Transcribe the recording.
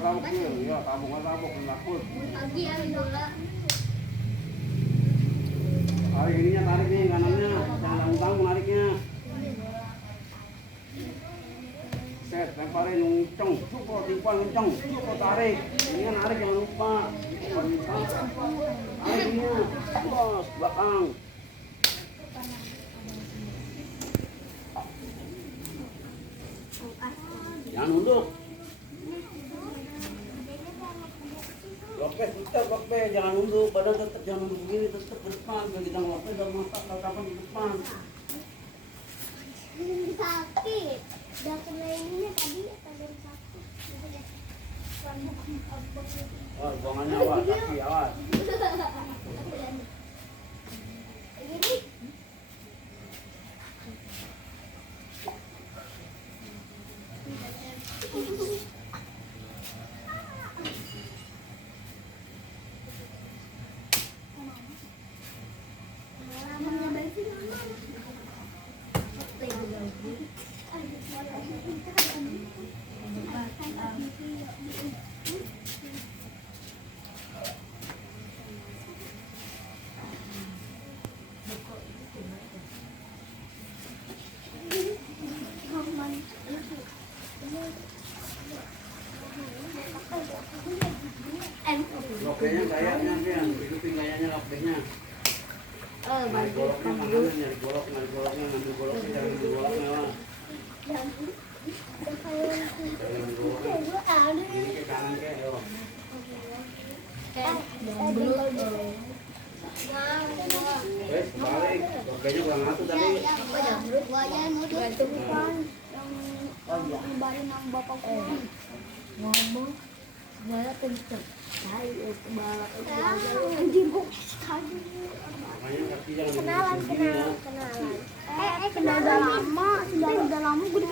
tabuk ya, tabuk takut. Tarik ininya, tarik nih kanannya, jangan tanggung nariknya. Set, lemparin kenceng, cukup timpal kenceng, cukup tarik. Ini kan narik jangan lupa. Tarik ininya, bos belakang. Jangan nunduk. Lokpe, putar lokpe, jangan nunduk, badan tetap jangan nunduk begini, tetap ke depan. Kalau kita lokpe dan mata kapan di depan. Sakit. Udah kena ininya tadi ada sakit. Oh, buangannya awas, kaki awas. Lokenya kayaknya kan, hidupin kayaknya lokenya. Nyari goloknya tangannya, nyari goloknya, ngambil goloknya, jangan ngambil goloknya lah. Jangan ngambil goloknya. Ini ke kanan ke, yo. Wes, balik. Lokenya kurang atuh tadi. Ngomong malah kenceng. Makanya kaki jangan Kenalan. Sudah lama gue